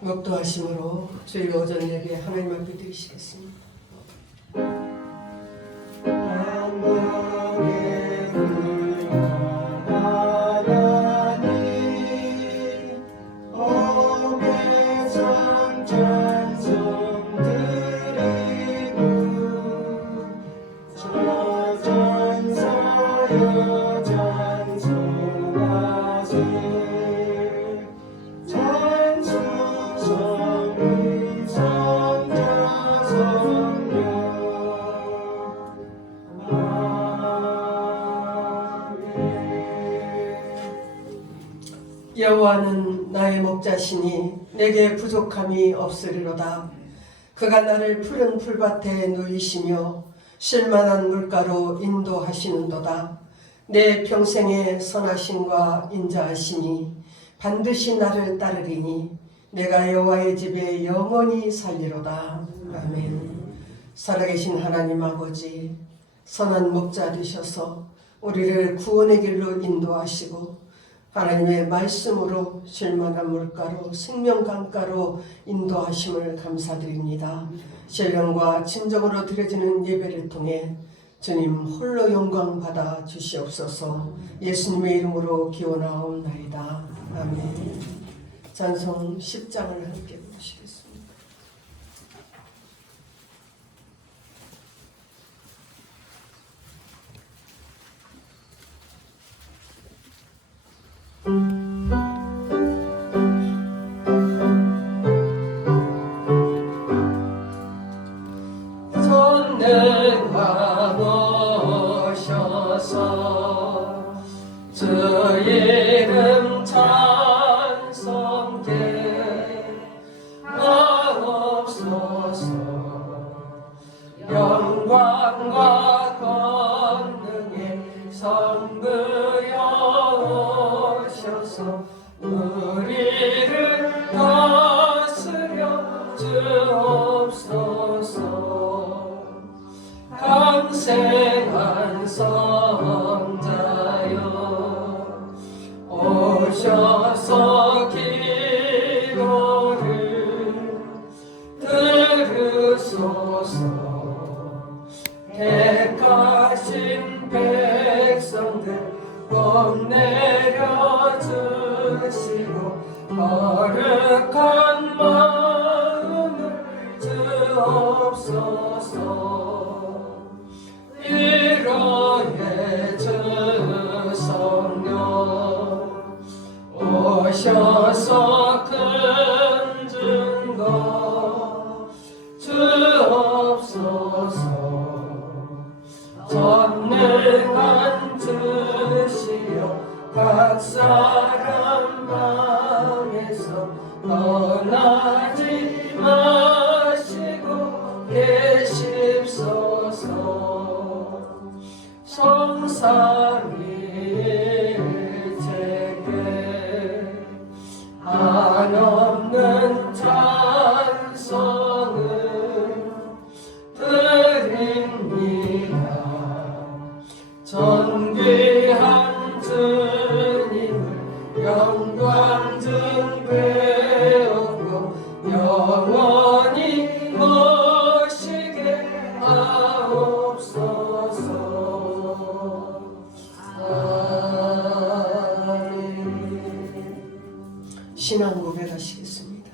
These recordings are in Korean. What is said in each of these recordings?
목도하심으로 주일 오전 예배 하나님 앞에 드리시겠습니다. 여호와는 나의 목자시니 내게 부족함이 없으리로다. 그가 나를 푸른 풀밭에 누이시며 쉴만한 물가로 인도하시는도다. 내 평생의 선하심과 인자하심이 반드시 나를 따르리니 내가 여호와의 집에 영원히 살리로다. 아멘. 살아계신 하나님 아버지, 선한 목자 되셔서 우리를 구원의 길로 인도하시고 하나님의 말씀으로 쉴만한 물가로 생명 강가로 인도하심을 감사드립니다. 신령과 진정으로 드려지는 예배를 통해 주님 홀로 영광 받아 주시옵소서. 예수님의 이름으로 기원하옵나이다. 아멘. 찬송 10장을 함께 보시겠습니다. 전능하오셔서 주 이름 찬송게 하옵소서. 영광과 권능의 성부여 오셔서 우리를 다스려 주옵소서. 강생한 성자여 오셔서 기도를 들으소서. 택하신 백성들 복 내려주시고 거룩한 마음을 주옵소서. 위로의 주 성령 오셔서 큰 증거 주옵소서. 전능한 주시여 각 사람 방에서 떠나지 마시고 계십소서. 성삼위일체께 한없는 찬송을 드립니다. 존귀한 주님을 영광 증배하고 영원히 모시게 하옵소서. 아멘. 신앙 고백하시겠습니다.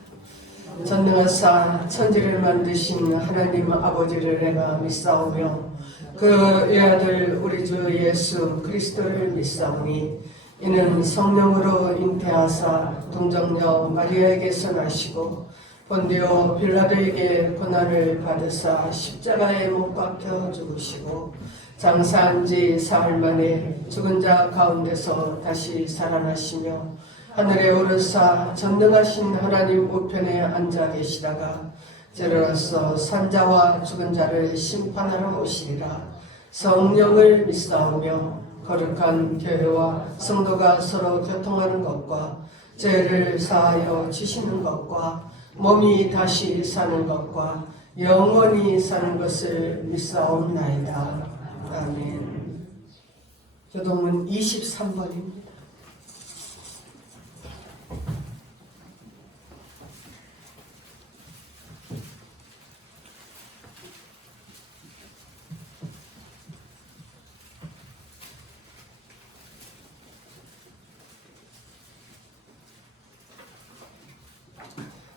전능하사 천지를 만드신 하나님 아버지를 내가 믿사오며 그 외아들 우리 주 예수 그리스도를 믿사오니 이는 성령으로 잉태하사 동정녀 마리아에게서 나시고 본디오 빌라도에게 고난을 받으사 십자가에 못 박혀 죽으시고 장사한 지 사흘 만에 죽은 자 가운데서 다시 살아나시며 하늘에 오르사 전능하신 하나님 우편에 앉아 계시다가 저로서 산자와 죽은 자를 심판하러 오시리라. 성령을 믿사오며 거룩한 교회와 성도가 서로 교통하는 것과 죄를 사하여 주시는 것과 몸이 다시 사는 것과 영원히 사는 것을 믿사옵나이다. 아멘. 교동문 23번입니다.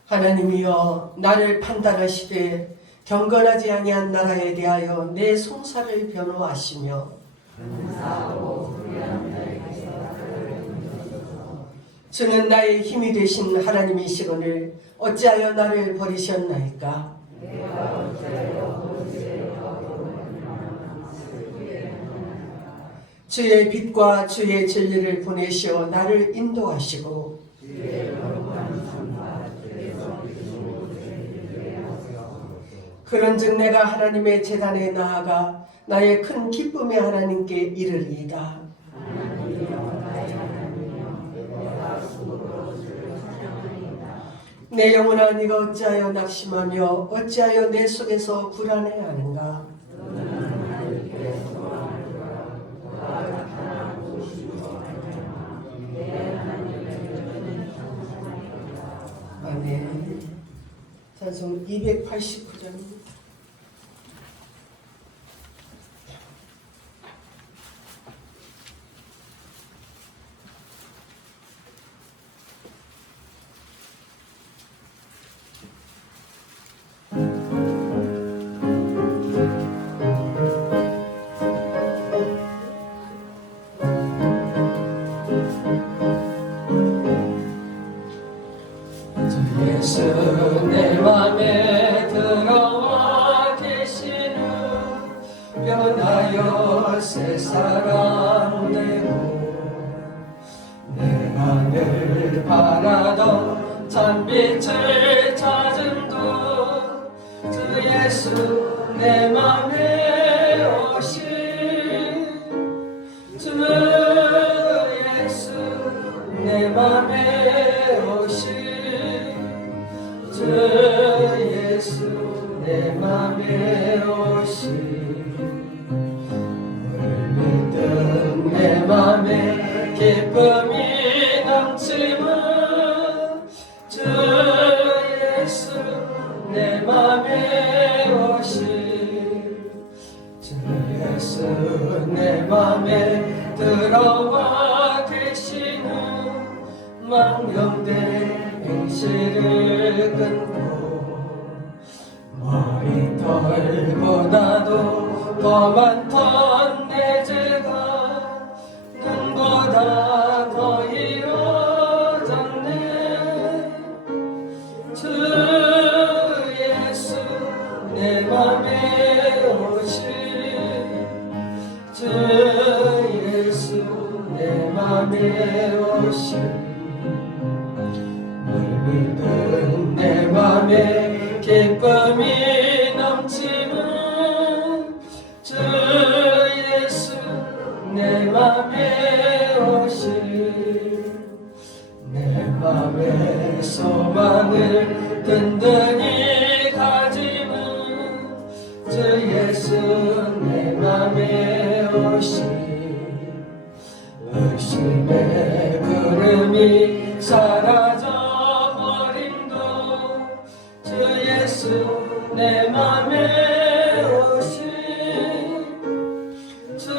하나님이여 나를 판단하시되 경건하지 아니한 나라에 대하여 내 송사를 변호하시며 주는 나의 힘이 되신 하나님이시거늘 어찌하여 나를 버리셨나이까? 주의 빛과 주의 진리를 보내시어 나를 인도하시고 그런즉 내가 하나님의 제단에 나아가 나의 큰 기쁨의 하나님께 이르리이다. 내 영혼아 네가 어찌하여 낙심하며 어찌하여 내 속에서 불안해하는가? 아멘. 찬송 289장입니다. 예수 내 맘에 들어와 계시는 변하여 새 사람 되고 내 맘을 바라던 찬빛을 찾은 주 예수 내 맘에 오신 주 예수 내 맘에 오신 주 예수 내 맘에 오신 물밀듯 내 맘에 기쁨이 넘치는 주 예수 내 맘에 오신 주 예수 내 맘에 들어와 계시는 망령된 행실을 끊고 머리털보다도 더 많던 내 죄가 눈보다 더 이어졌네 주 예수 내 맘에 오신 주 예수 내 맘에 오신 물든 내 맘에 기쁨이 넘치는 주 예수 내 맘에 오신 내 맘의 소망을 든든히 가지는 주 예수 내 맘에 오신 의심의 구름이 사라져 버림도 주 예수 내 맘에 오신 주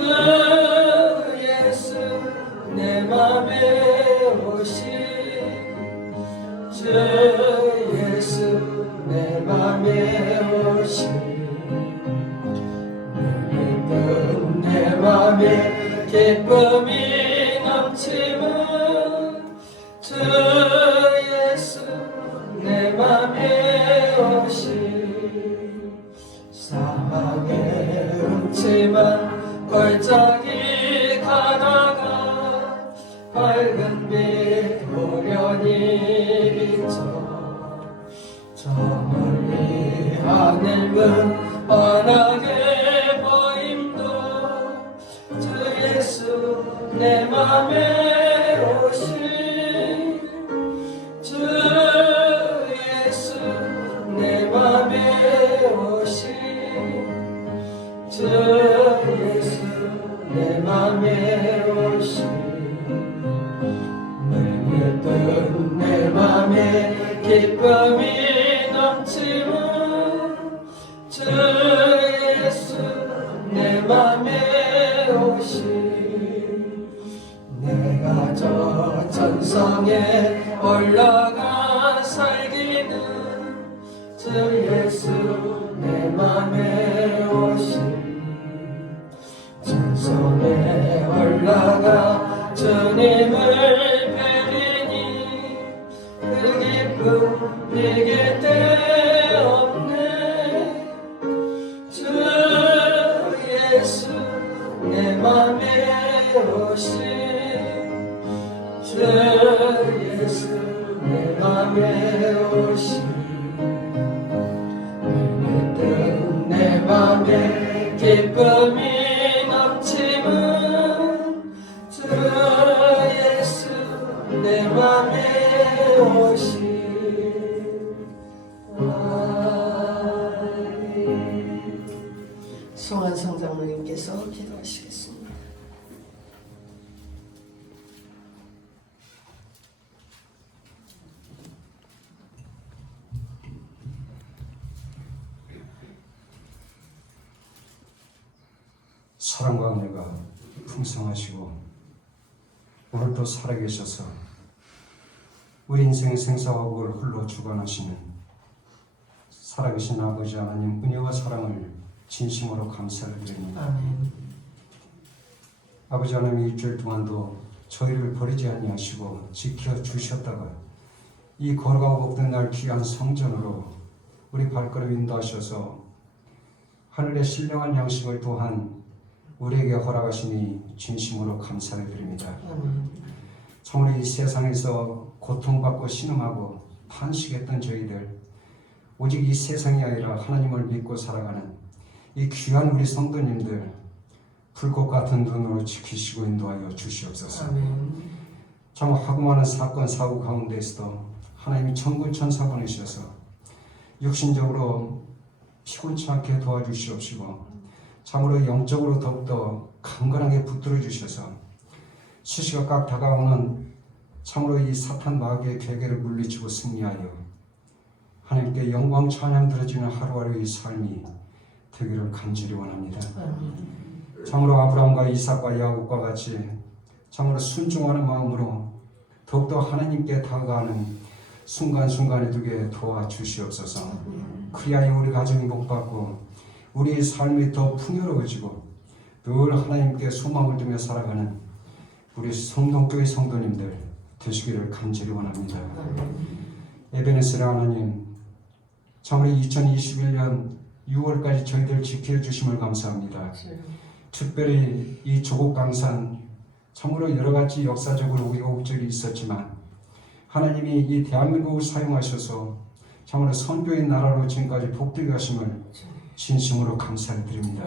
예수 내 맘에 오신 주 예수 내 맘에 오신 물든 내 맘에 기쁨이 넘치는 주 예수 내 맘에 오신 사막의 음침한 골짜기 가다가 밝은 빛 호련히 비쳐 저 멀리 하늘문 환하게 보임도 주 예수 내 맘에 오신 주 예수 내 맘에 오신 주 예수 내 맘에 오신 물밀든 내 맘에 기쁨이 넘치는 주 예수 내 맘에 오신 내가 저 천성에 올라가 살기는 올라가 주님을 뵈리니 그 기쁨 내게 되었네. 주 예수 내 맘에 오신 주 예수 내 맘에 오신 내 맘에 기쁨이 넘치는 주 예수 내 맘에 오신 송한성 장로님께서 기도하시겠습니다. 사랑과 은혜가 풍성하시고 오늘도 살아계셔서 우리 인생의 생사화복을 홀로 주관하시는 살아계신 아버지 하나님 은혜와 사랑을 진심으로 감사를 드립니다. 아멘. 아버지 하나님 일주일 동안도 저희를 버리지 아니하시고 지켜주셨다가 이 걸어가고 없던 날 귀한 성전으로 우리 발걸음 인도하셔서 하늘의 신령한 양식을 또한 우리에게 허락하시니 진심으로 감사를 드립니다. 아멘. 참으로 이 세상에서 고통받고 신음하고 탄식했던 저희들 오직 이 세상이 아니라 하나님을 믿고 살아가는 이 귀한 우리 성도님들 불꽃 같은 눈으로 지키시고 인도하여 주시옵소서. 아멘. 참 하고 많은 사건 사고 가운데서도 하나님이 천군천사 보내셔서 육신적으로 피곤치 않게 도와주시옵시고 참으로 영적으로 더욱더 강건하게 붙들어 주셔서 시시각각 다가오는 참으로 이 사탄 마귀의 괴계를 물리치고 승리하여 하나님께 영광 찬양 드려지는 하루하루의 삶이 되기를 간절히 원합니다. 아멘. 참으로 아브라함과 이삭과 야곱과 같이 참으로 순종하는 마음으로 더욱더 하나님께 다가가는 순간순간에 두게 도와주시옵소서. 그리하여 우리 가정이 복받고 우리의 삶이 더 풍요로워지고 늘 하나님께 소망을 두며 살아가는 우리 성동교회 성도님들 되시기를 간절히 원합니다. 에베네스라 하나님, 참으로 2021년 6월까지 저희들 지켜주심을 감사합니다. 특별히 이 조국 강산 참으로 여러 가지 역사적으로 우여곡절이 있었지만 하나님이 이 대한민국을 사용하셔서 참으로 선교의 나라로 지금까지 복되게 하심을 진심으로 감사를 드립니다.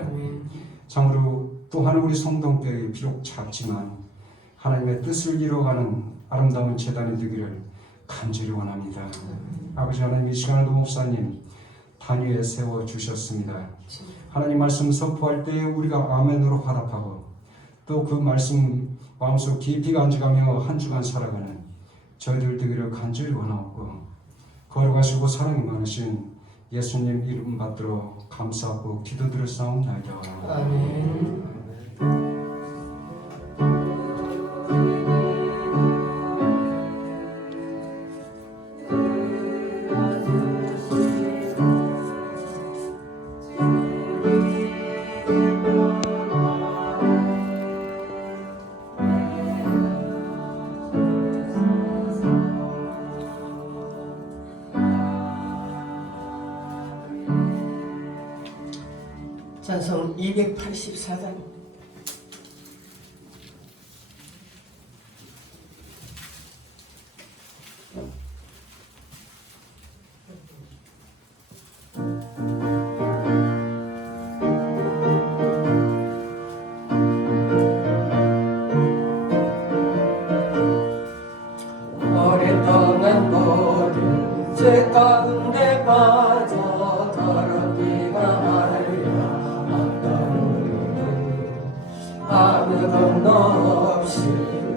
참으로 또한 우리 성동교회 비록 작지만 하나님의 뜻을 이루어가는 아름다운 재단이 되기를 간절히 원합니다. 아버지 하나님, 이 시간에도 목사님 단위에 세워주셨습니다. 하나님 말씀 선포할 때 우리가 아멘으로 화답하고 또 그 말씀 마음속 깊이 간직하며 한 주간 살아가는 저희들 되기를 간절히 원하옵고 거룩하시고 사랑이 많으신 예수님 이름 받들어 감사하고 기도드렸사옵나이다. 아멘. 찬송 284장. 오랫동안 모든 죄 가운데 빠져 더럽기가 말야 아무 돈도 없이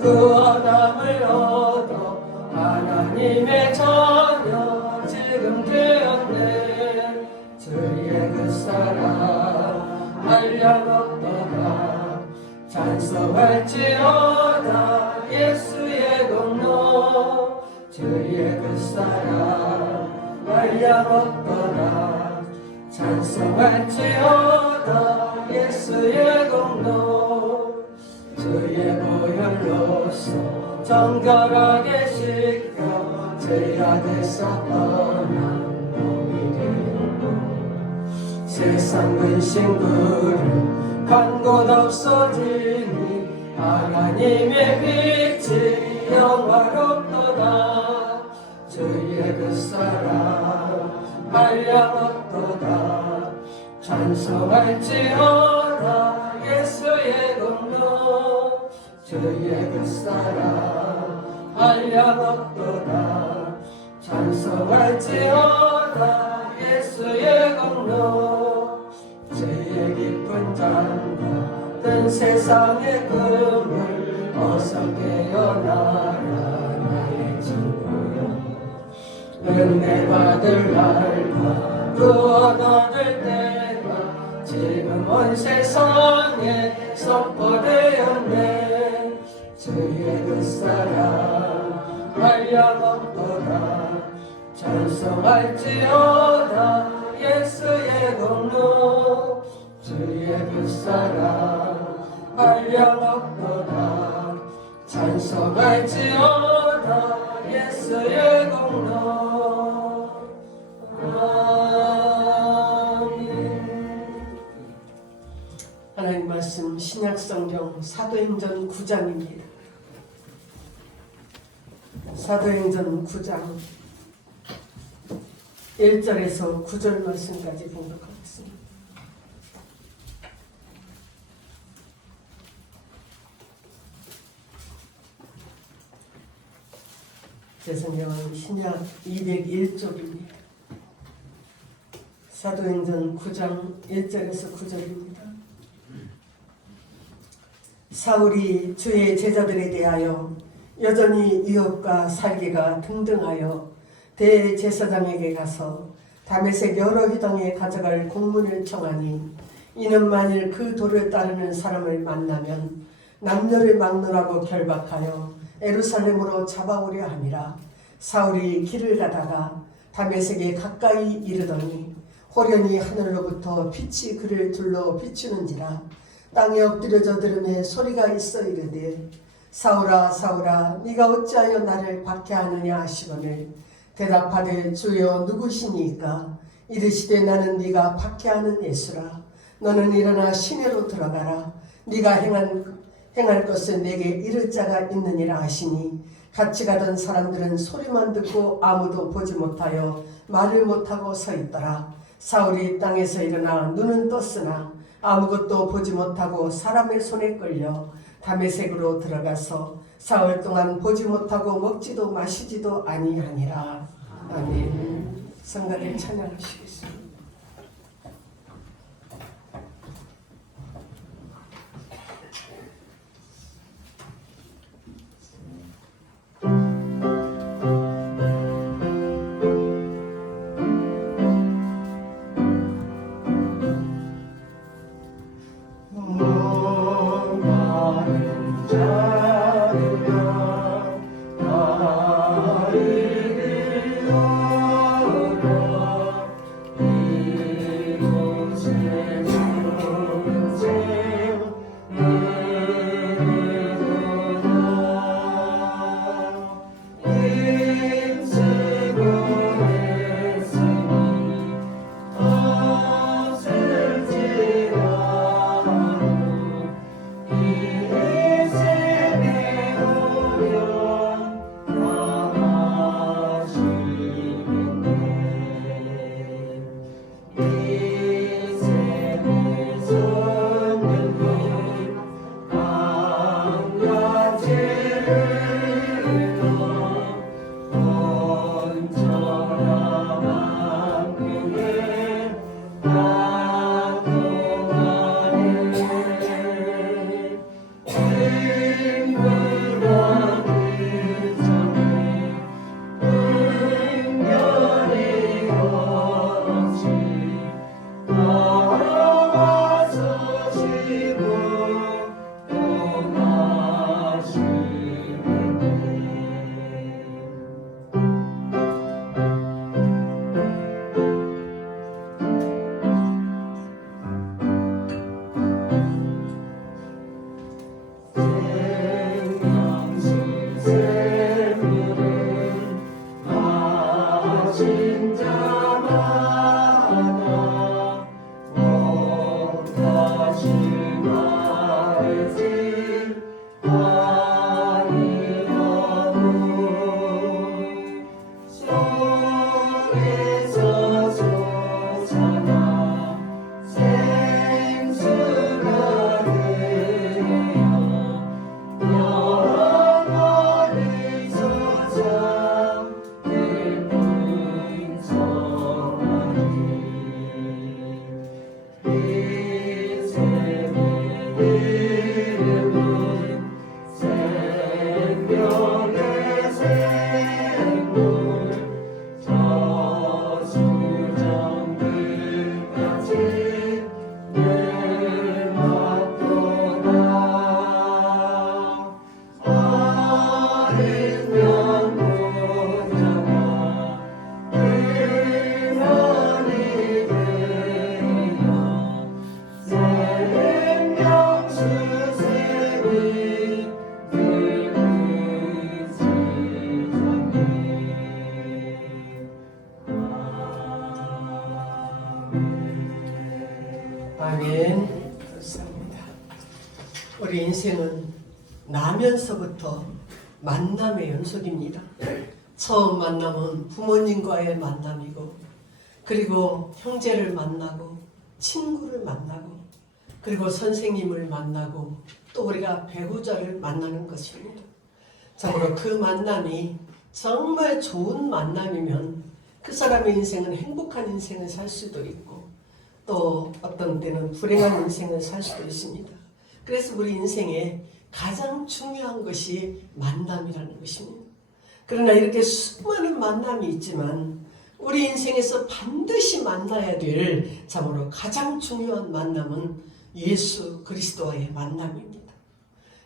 그 아담을 얻어 하나님의 자녀 지금 되었네. 주의 그 사랑 한량 없더라 찬송할지어다 예수의 공로. 주의 그 사랑 한량 없더라 찬송할지어다 예수의 공로. 주의 보혈로서 정결하게 씻겨 죄악에서 떠난 몸이 되었고 세상 근심들은 간 곳 없어지니 하나님의 빛이 영화롭도다. 주의 그 사랑 한량없도다. 찬송할지어다 예수의 공로. 주의 그 사랑 한량없도다. 찬송할지어다 예수의 공로. 죄의 깊은 잠과 든 세상의 금을 어서 깨어나라 나의 친구여. 은혜 받을 날과 구원 얻을 때가 지금 온 세상에 선포되었네. 주의 그 사랑 한량없도다. 찬송할지어다 예수의 공로. 주의 그 사랑 한량없도다. 찬송할지어다 예수의 공로. 아멘. 하나님 말씀 신약성경 사도행전 9장입니다. 사도행전 9장 1절에서 9절 말씀까지 봉독하겠습니다. 제 성경은 신약 201쪽입니다. 사도행전 9장 1절에서 9절입니다. 사울이 주의 제자들에 대하여 여전히 유업과 살기가 등등하여 대제사장에게 가서 다메섹 여러 회당에 가져갈 공문을 청하니 이는 만일 그 도를 따르는 사람을 만나면 남녀를 막론하고 결박하여 예루살렘으로 잡아오려 함이라. 사울이 길을 가다가 다메섹에 가까이 이르더니 호련히 하늘로부터 빛이 그를 둘러 비추는지라. 땅에 엎드려져 들음에 소리가 있어 이르되 사울아 사울아 네가 어찌하여 나를 박해하느냐 하시거늘 대답하되 주여 누구시니까. 이르시되 나는 네가 박해하는 예수라. 너는 일어나 시내로 들어가라. 네가 행할 것을 내게 이를 자가 있느니라 하시니 같이 가던 사람들은 소리만 듣고 아무도 보지 못하여 말을 못하고 서 있더라. 사울이 땅에서 일어나 눈은 떴으나 아무것도 보지 못하고 사람의 손에 끌려 다메섹으로 들어가서 사흘 동안 보지 못하고 먹지도 마시지도 아니하니라. 아멘. 성가를 찬양하시겠습니다. 생명의 샘물 저수정들까지 늘 맡겨라. 아린 연고자가 의원이 되어 생명 수세니 아멘. 감사합니다. 우리 인생은 나면서부터 만남의 연속입니다. 처음 만남은 부모님과의 만남이고, 그리고 형제를 만나고, 친구를 만나고, 그리고 선생님을 만나고, 또 우리가 배우자를 만나는 것입니다. 참으로 그 만남이 정말 좋은 만남이면 그 사람의 인생은 행복한 인생을 살 수도 있고, 또 어떤 때는 불행한 인생을 살 수도 있습니다. 그래서 우리 인생에 가장 중요한 것이 만남이라는 것입니다. 그러나 이렇게 수많은 만남이 있지만 우리 인생에서 반드시 만나야 될 참으로 가장 중요한 만남은 예수 그리스도와의 만남입니다.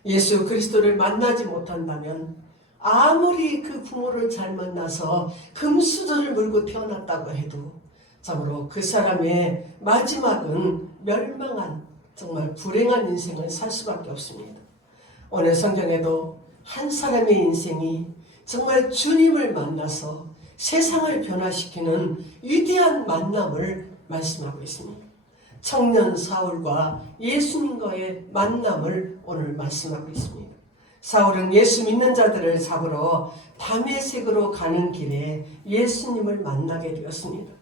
예수 그리스도를 만나지 못한다면 아무리 그 부모를 잘 만나서 금수저를 물고 태어났다고 해도 참으로 그 사람의 마지막은 멸망한 정말 불행한 인생을 살 수밖에 없습니다. 오늘 성경에도 한 사람의 인생이 정말 주님을 만나서 세상을 변화시키는 위대한 만남을 말씀하고 있습니다. 청년 사울과 예수님과의 만남을 오늘 말씀하고 있습니다. 사울은 예수 믿는 자들을 잡으러 다메섹으로 가는 길에 예수님을 만나게 되었습니다.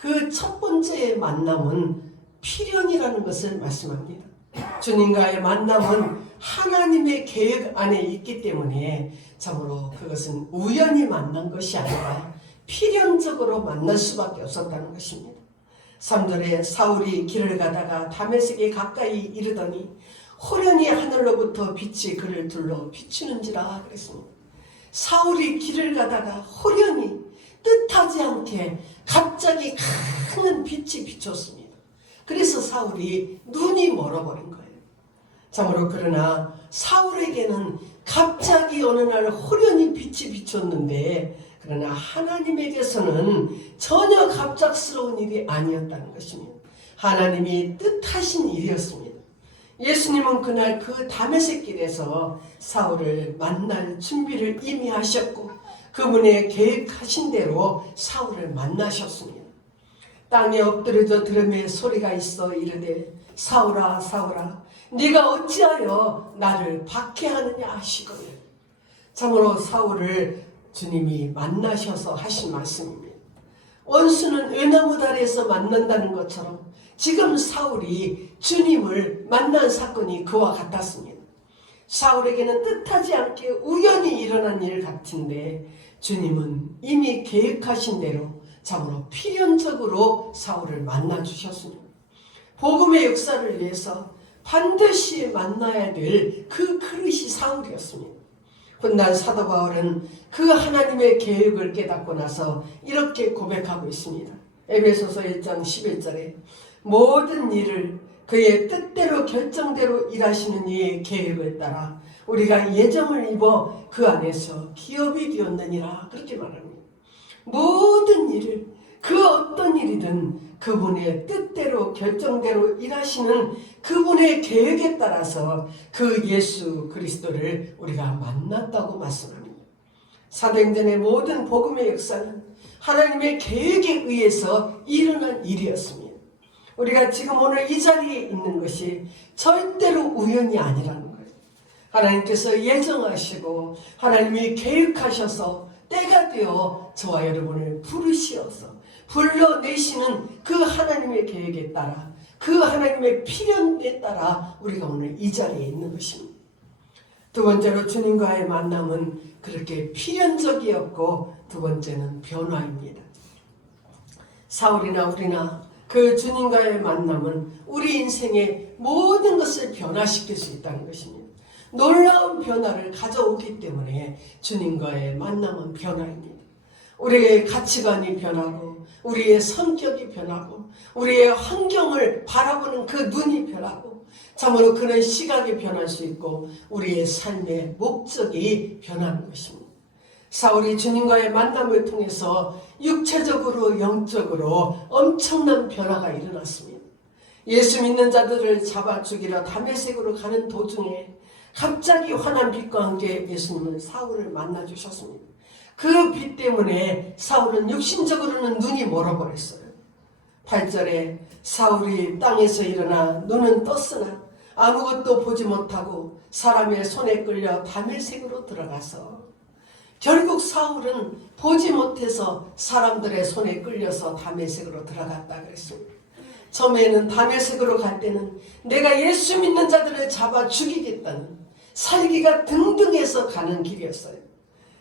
그 첫 번째 만남은 필연이라는 것을 말씀합니다. 주님과의 만남은 하나님의 계획 안에 있기 때문에 참으로 그것은 우연히 만난 것이 아니라 필연적으로 만날 수밖에 없었다는 것입니다. 3절에 사울이 길을 가다가 다메섹에 가까이 이르더니 호련히 하늘로부터 빛이 그를 둘러 비추는지라 그랬습니다. 사울이 길을 가다가 호련히 뜻하지 않게 갑자기 큰 빛이 비쳤습니다. 그래서 사울이 눈이 멀어버린 거예요. 참으로 그러나 사울에게는 갑자기 어느 날 호련히 빛이 비쳤는데, 그러나 하나님에게서는 전혀 갑작스러운 일이 아니었다는 것입니다. 하나님이 뜻하신 일이었습니다. 예수님은 그날 그 다메섹 길에서 사울을 만날 준비를 이미 하셨고 그분의 계획하신 대로 사울을 만나셨습니다. 땅에 엎드려져 들음의 소리가 있어 이르되 사울아 사울아 네가 어찌하여 나를 박해하느냐 하시거늘. 참으로 사울을 주님이 만나셔서 하신 말씀입니다. 원수는 외나무 다리에서 만난다는 것처럼 지금 사울이 주님을 만난 사건이 그와 같았습니다. 사울에게는 뜻하지 않게 우연히 일어난 일 같은데 주님은 이미 계획하신 대로 참으로 필연적으로 사울을 만나주셨습니다. 복음의 역사를 위해서 반드시 만나야 될 그 그릇이 사울이었습니다. 훗날 사도 바울은 그 하나님의 계획을 깨닫고 나서 이렇게 고백하고 있습니다. 에베소서 1장 11절에 모든 일을 그의 뜻대로 결정대로 일하시는 이의 계획을 따라 우리가 예정을 입어 그 안에서 기업이 되었느니라 그렇게 말합니다. 모든 일을 그 어떤 일이든 그분의 뜻대로 결정대로 일하시는 그분의 계획에 따라서 그 예수 그리스도를 우리가 만났다고 말씀합니다. 사도행전의 모든 복음의 역사는 하나님의 계획에 의해서 일어난 일이었습니다. 우리가 지금 오늘 이 자리에 있는 것이 절대로 우연이 아니라는 거예요. 하나님께서 예정하시고 하나님이 계획하셔서 때가 되어 저와 여러분을 부르시어서 불러내시는 그 하나님의 계획에 따라 그 하나님의 필연에 따라 우리가 오늘 이 자리에 있는 것입니다. 두 번째로 주님과의 만남은 그렇게 필연적이었고 두 번째는 변화입니다. 사울이나 우리나 그 주님과의 만남은 우리 인생의 모든 것을 변화시킬 수 있다는 것입니다. 놀라운 변화를 가져오기 때문에 주님과의 만남은 변화입니다. 우리의 가치관이 변하고 우리의 성격이 변하고 우리의 환경을 바라보는 그 눈이 변하고 참으로 그런 시각이 변할 수 있고 우리의 삶의 목적이 변하는 것입니다. 사울이 주님과의 만남을 통해서 육체적으로 영적으로 엄청난 변화가 일어났습니다. 예수 믿는 자들을 잡아 죽이러 다메섹으로 가는 도중에 갑자기 환한 빛과 함께 예수님은 사울을 만나 주셨습니다. 그 빛 때문에 사울은 육신적으로는 눈이 멀어버렸어요. 8절에 사울이 땅에서 일어나 눈은 떴으나 아무것도 보지 못하고 사람의 손에 끌려 다메섹으로 들어가서 결국 사울은 보지 못해서 사람들의 손에 끌려서 다메섹으로 들어갔다 그랬습니다. 처음에는 다메섹으로 갈 때는 내가 예수 믿는 자들을 잡아 죽이겠다는 살기가 등등해서 가는 길이었어요.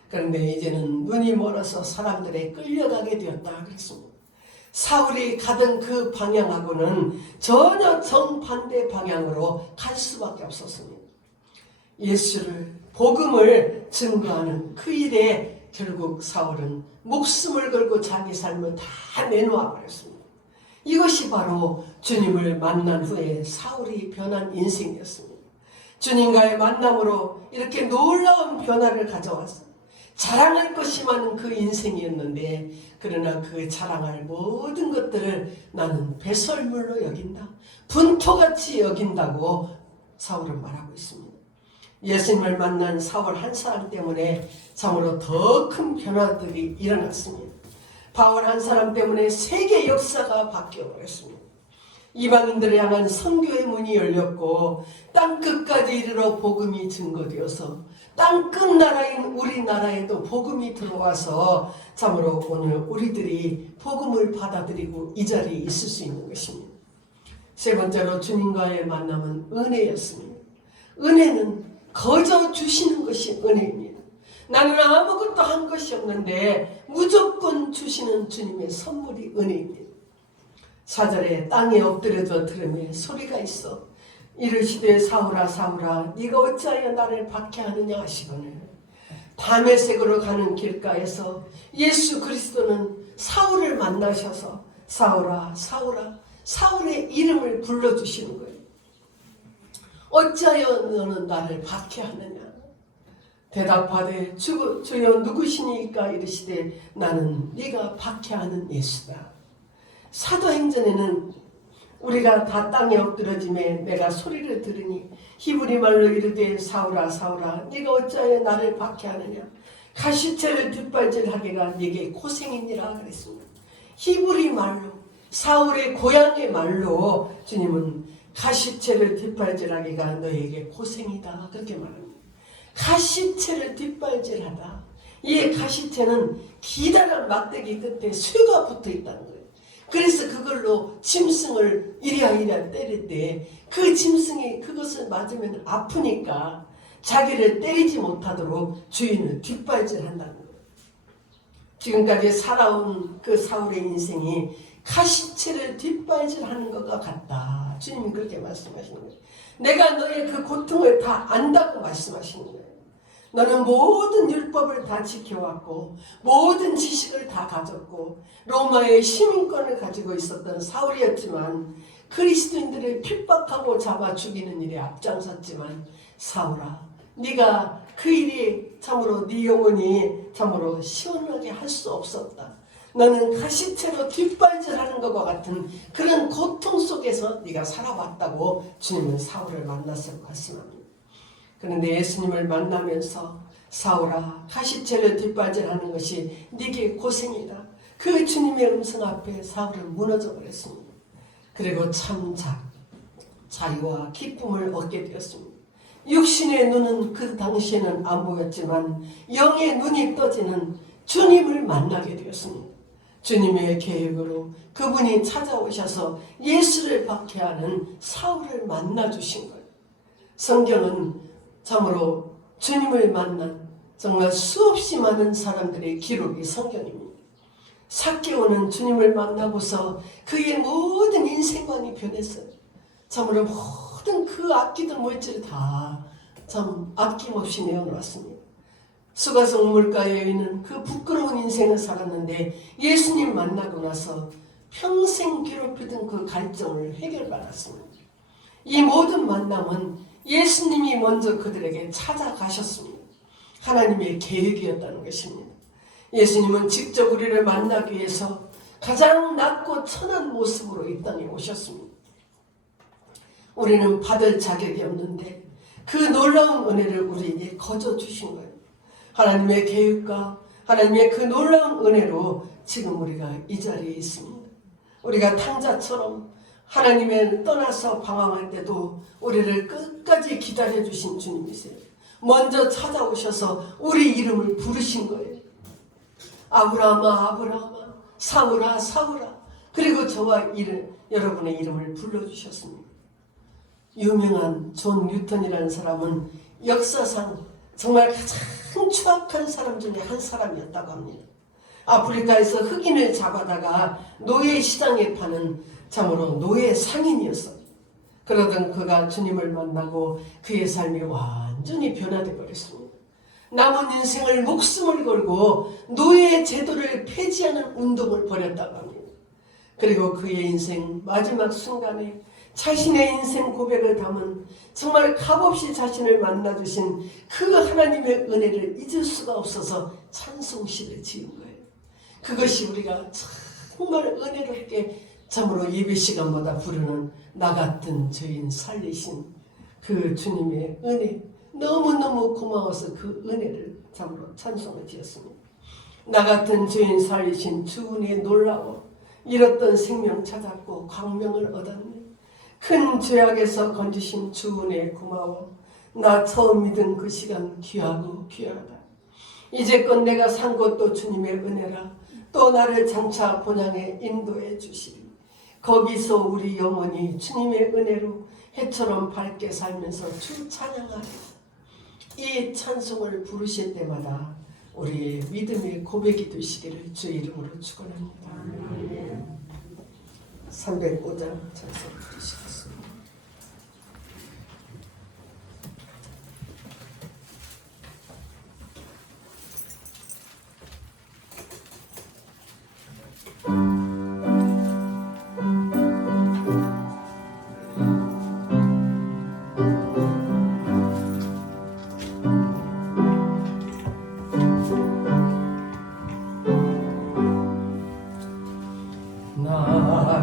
그런데 이제는 눈이 멀어서 사람들에 끌려가게 되었다 그랬습니다. 사울이 가던 그 방향하고는 전혀 정반대 방향으로 갈 수밖에 없었습니다. 예수를 복음을 증거하는 그 일에 결국 사울은 목숨을 걸고 자기 삶을 다 내놓아 버렸습니다. 이것이 바로 주님을 만난 후에 사울이 변한 인생이었습니다. 주님과의 만남으로 이렇게 놀라운 변화를 가져왔어요. 자랑할 것이 많은 그 인생이었는데 그러나 그 자랑할 모든 것들을 나는 배설물로 여긴다. 분토같이 여긴다고 사울은 말하고 있습니다. 예수님을 만난 사울 한 사람 때문에 참으로 더 큰 변화들이 일어났습니다. 바울 한 사람 때문에 세계 역사가 바뀌어버렸습니다. 이방인들을 향한 선교의 문이 열렸고 땅끝까지 이르러 복음이 증거되어서 땅끝 나라인 우리나라에도 복음이 들어와서 참으로 오늘 우리들이 복음을 받아들이고 이 자리에 있을 수 있는 것입니다. 세 번째로 주님과의 만남은 은혜였습니다. 은혜는 거저 주시는 것이 은혜입니다. 나는 아무것도 한 것이 없는데 무조건 주시는 주님의 선물이 은혜입니다. 4절에 땅에 엎드려져 들으며 소리가 있어 이르시되 사울아 사울아 네가 어찌하여 나를 박해하느냐 하시거늘. 다메섹으로 가는 길가에서 예수 그리스도는 사울을 만나셔서 사울아 사울아 사울의 이름을 불러주시는 거예요. 어찌하여 너는 나를 박해하느냐. 대답하되 주여 누구시니까 이르시되 나는 네가 박해하는 예수다. 사도행전에는 우리가 다 땅에 엎드러짐에 내가 소리를 들으니 히브리 말로 이르되 사울아 사울아 네가 어찌하여 나를 박해하느냐. 가시체를 뒷발질하기가 네게 고생이니라 그랬습니다. 히브리 말로 사울의 고향의 말로 주님은 가시체를 뒷발질하기가 너에게 고생이다 그렇게 말합니다. 가시체를 뒷발질하다. 이 가시체는 기다란 막대기 끝에 쇠가 붙어 있다는 거예요. 그래서 그걸로 짐승을 이리야 때릴 때 그 짐승이 그것을 맞으면 아프니까 자기를 때리지 못하도록 주인을 뒷발질한다는 거예요. 지금까지 살아온 그 사울의 인생이 가시체를 뒷발질하는 것과 같다. 주님이 그렇게 말씀하시는 거예요. 내가 너의 그 고통을 다 안다고 말씀하시는 거예요. 너는 모든 율법을 다 지켜왔고 모든 지식을 다 가졌고 로마의 시민권을 가지고 있었던 사울이었지만 그리스도인들을 핍박하고 잡아 죽이는 일에 앞장섰지만 사울아 네가 그 일이 참으로 네 영혼이 참으로 시원하게 할 수 없었다. 너는 가시체로 뒷발질하는 것과 같은 그런 고통 속에서 네가 살아왔다고 주님은 사울을 만나서 말씀합니다. 그런데 예수님을 만나면서 사울아 가시체를 뒷발질하는 것이 네게 고생이다. 그 주님의 음성 앞에 사울은 무너져 버렸습니다. 그리고 참 자유와 기쁨을 얻게 되었습니다. 육신의 눈은 그 당시에는 안 보였지만 영의 눈이 떠지는 주님을 만나게 되었습니다. 주님의 계획으로 그분이 찾아오셔서 예수를 박해하는 사울을 만나주신 거예요. 성경은 참으로 주님을 만난 정말 수없이 많은 사람들의 기록이 성경입니다. 삭개오는 주님을 만나고서 그의 모든 인생관이 변했어요. 참으로 모든 그 아끼던 물질을 다 참 아낌없이 내어놓았습니다. 수가성 물가에 있는 그 부끄러운 인생을 살았는데 예수님 만나고 나서 평생 괴롭히던 그 갈증을 해결받았습니다. 이 모든 만남은 예수님이 먼저 그들에게 찾아가셨습니다. 하나님의 계획이었다는 것입니다. 예수님은 직접 우리를 만나기 위해서 가장 낮고 천한 모습으로 이 땅에 오셨습니다. 우리는 받을 자격이 없는데 그 놀라운 은혜를 우리에게 거저 주신 거예요. 하나님의 계획과 하나님의 그 놀라운 은혜로 지금 우리가 이 자리에 있습니다. 우리가 탕자처럼 하나님을 떠나서 방황할 때도 우리를 끝까지 기다려주신 주님이세요. 먼저 찾아오셔서 우리 이름을 부르신 거예요. 아브라함아 아브라함아, 사울아 사울아. 그리고 저와 여러분의 이름을 불러주셨습니다. 유명한 존 뉴턴이라는 사람은 역사상 정말 가장 추악한 사람 중에 한 사람이었다고 합니다. 아프리카에서 흑인을 잡아다가 노예 시장에 파는 참으로 노예 상인이었어요. 그러던 그가 주님을 만나고 그의 삶이 완전히 변화되어 버렸습니다. 남은 인생을 목숨을 걸고 노예 제도를 폐지하는 운동을 벌였다고 합니다. 그리고 그의 인생 마지막 순간에 자신의 인생 고백을 담은 정말 값없이 자신을 만나주신 그 하나님의 은혜를 잊을 수가 없어서 찬송시를 지은 거예요. 그것이 우리가 정말 은혜롭게 참으로 예배 시간마다 부르는 나 같은 죄인 살리신 그 주님의 은혜, 너무너무 고마워서 그 은혜를 참으로 찬송을 지었습니다. 나 같은 죄인 살리신 주 은혜 놀라워 잃었던 생명 찾았고 광명을 얻었네. 큰 죄악에서 건지신 주 은혜 고마워. 나 처음 믿은 그 시간 귀하고 귀하다. 이제껏 내가 산 것도 주님의 은혜라. 또 나를 장차 본향에 인도해 주시리. 거기서 우리 영혼이 주님의 은혜로 해처럼 밝게 살면서 주 찬양하리. 이 찬송을 부르실 때마다 우리의 믿음의 고백이 되시기를 주의 이름으로 축원합니다. 305장 찬송 부르시겠습니다.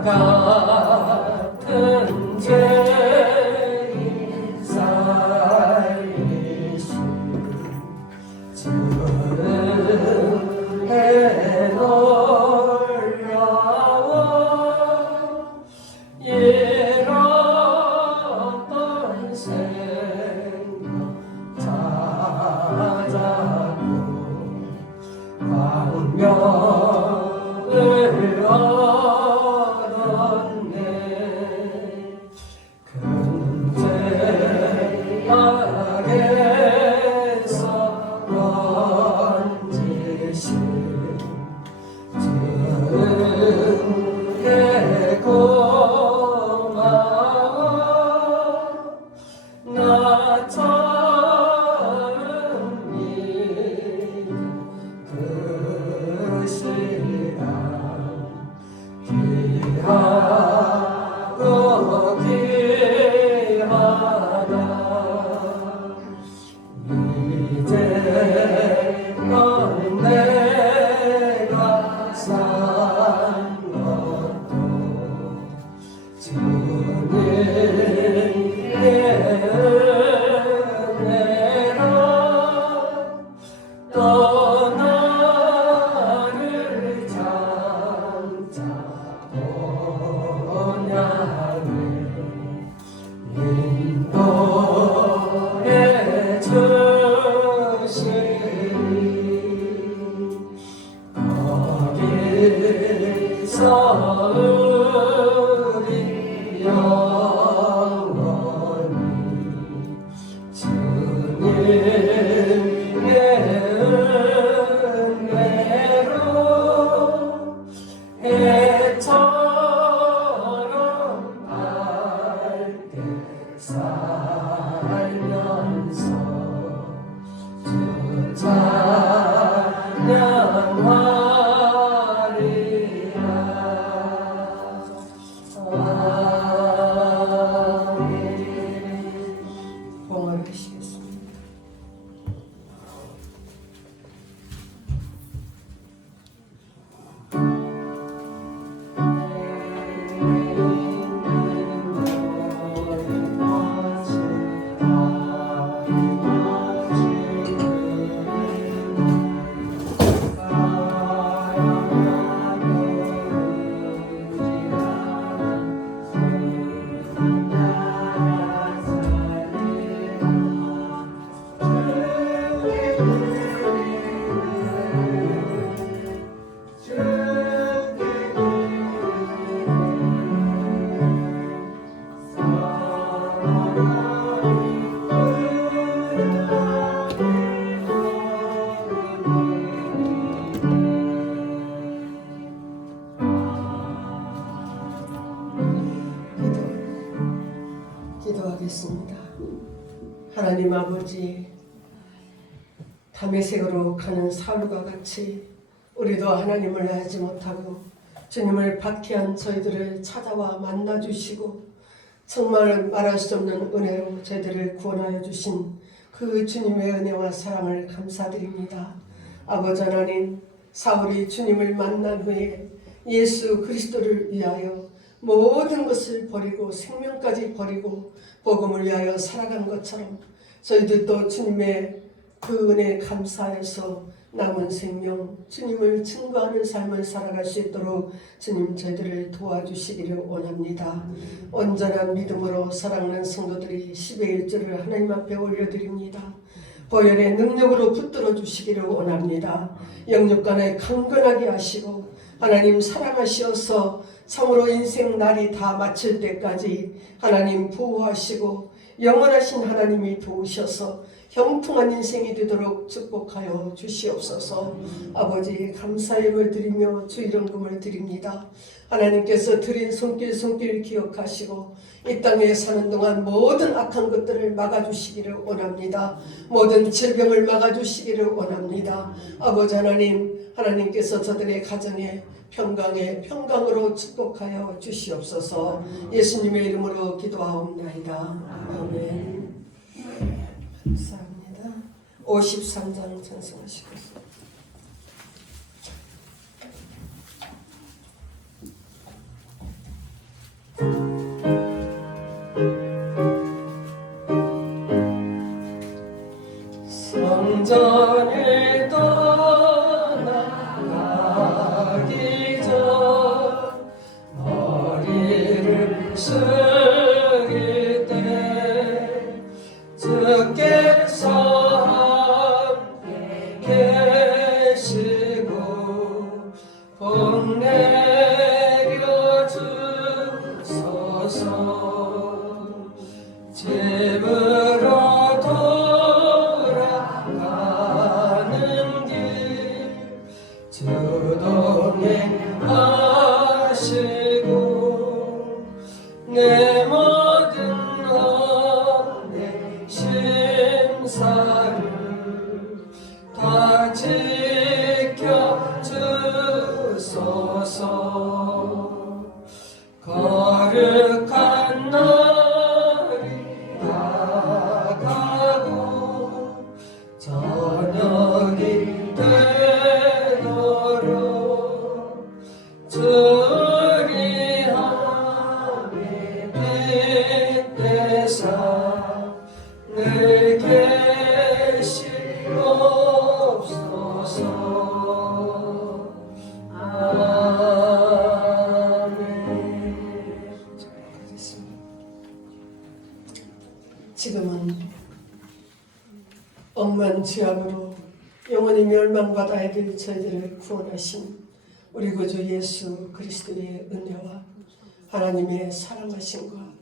나 같은 죄인 살리신 주는 해 놀라워 잃었던 생명 찾았고 광명을 얻었네. 큰 죄악에서 건지신 주께 고마워. 나 처음 믿은 그 시간 귀하고 귀하다. 이제껏 내가 산 것도 주님의 은혜라. 또 나를 장차 본향에 인도해 주시니 거기서 우리 영원히 주님의 은혜로 해처럼 밝게 살면서 하나님 아버지, 다메섹으로 가는 사울과 같이 우리도 하나님을 알지 못하고 주님을 박해한 저희들을 찾아와 만나주시고 정말 말할 수 없는 은혜로 저희들을 구원하여 주신 그 주님의 은혜와 사랑을 감사드립니다. 아버지 하나님, 사울이 주님을 만난 후에 예수 그리스도를 위하여 모든 것을 버리고 생명까지 버리고 복음을 위하여 살아간 것처럼 저희들도 주님의 그 은혜에 감사해서 남은 생명 주님을 증거하는 삶을 살아갈 수 있도록 주님 저희들을 도와주시기를 원합니다. 온전한 믿음으로 사랑하는 성도들이 10의 1절을 하나님 앞에 올려드립니다. 보혈의 능력으로 붙들어 주시기를 원합니다. 영육간에 강건하게 하시고 하나님 사랑하시어서 참으로 인생 날이 다 마칠 때까지 하나님 보호하시고 영원하신 하나님이 도우셔서 형통한 인생이 되도록 축복하여 주시옵소서. 아버지 감사의 을 드리며 주 이름금을 드립니다. 하나님께서 드린 손길 기억하시고 이 땅에 사는 동안 모든 악한 것들을 막아주시기를 원합니다. 모든 질병을 막아주시기를 원합니다. 아버지 하나님, 하나님께서 저들의 가정에 평강으로 축복하여 주시옵소서. 예수님의 이름으로 기도하옵나이다. 아멘. 감사합니다. 53장 찬송하시고 성전을 떠나가기 전 머리를 숙일 때 주께서 함께 계시고 복 내려 주소서. 집으로 주동행하시고 내 모든 내 심사를 다 지켜주소서. 거룩한 날이 다가고 저녁이 되도록 주리 함께 빛대사 늘 계시옵소서. 아멘. 지금은 억만죄악으로 영원히 멸망받아야 될 저희들을 구원하신 우리 구주 예수 그리스도의 은혜와 하나님의 사랑하심과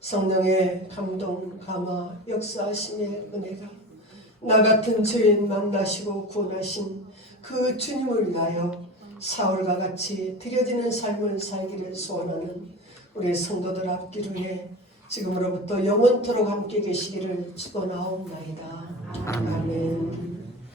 성령의 감동, 감화, 역사하심의 은혜가 나 같은 죄인 만나시고 구원하신 그 주님을 위하여 사울과 같이 드려지는 삶을 살기를 소원하는 우리 성도들 앞기로에 지금으로부터 영원토록 함께 계시기를 축원하옵나이다. 아멘.